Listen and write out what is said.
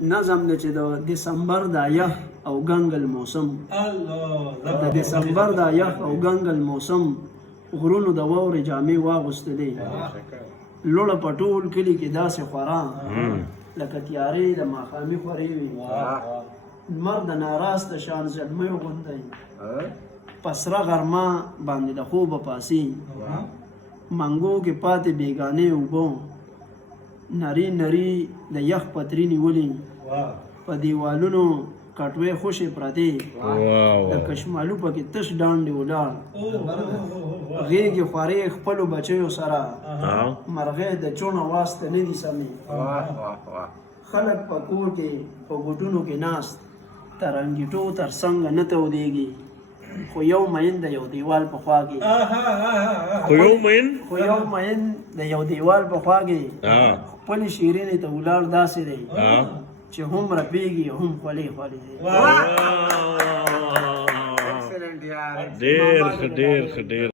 نظم دی چې د دسمبر دا یخ او ګنګل موسم د دسمبر دا یخ او ګنګل موسم غرونو د واورې جامې واغوستلې لوړه په ټول کلي کې داسې خورا لکه تیارې د ماښامي خورې وي لمر د ناراسته شان زلمیو غوندی په سره غرمه باندې د خوبه پاسي منګو کې پاتې بیګانې اوبه نری نری د یخ پتري نیولې په دیوالونو کټوې خوشې پرتې د کشمالو پکې تش ډانډې ولاړ غېږې خوارې خپلو بچیو سره مرغۍ د چوڼه واسطه نه دي سمې خلک په کور کې په ګوټونو کې ناست ترنګېټو تر څنګه نه تودېږي خو یو مین د یو دیوال په خوا کې د یو دیوال په خوا کې خپلې شیرینې ته ولاړ داسې دی چې هم رپېږي هم خولې خولې دی ډېر ښه ډېر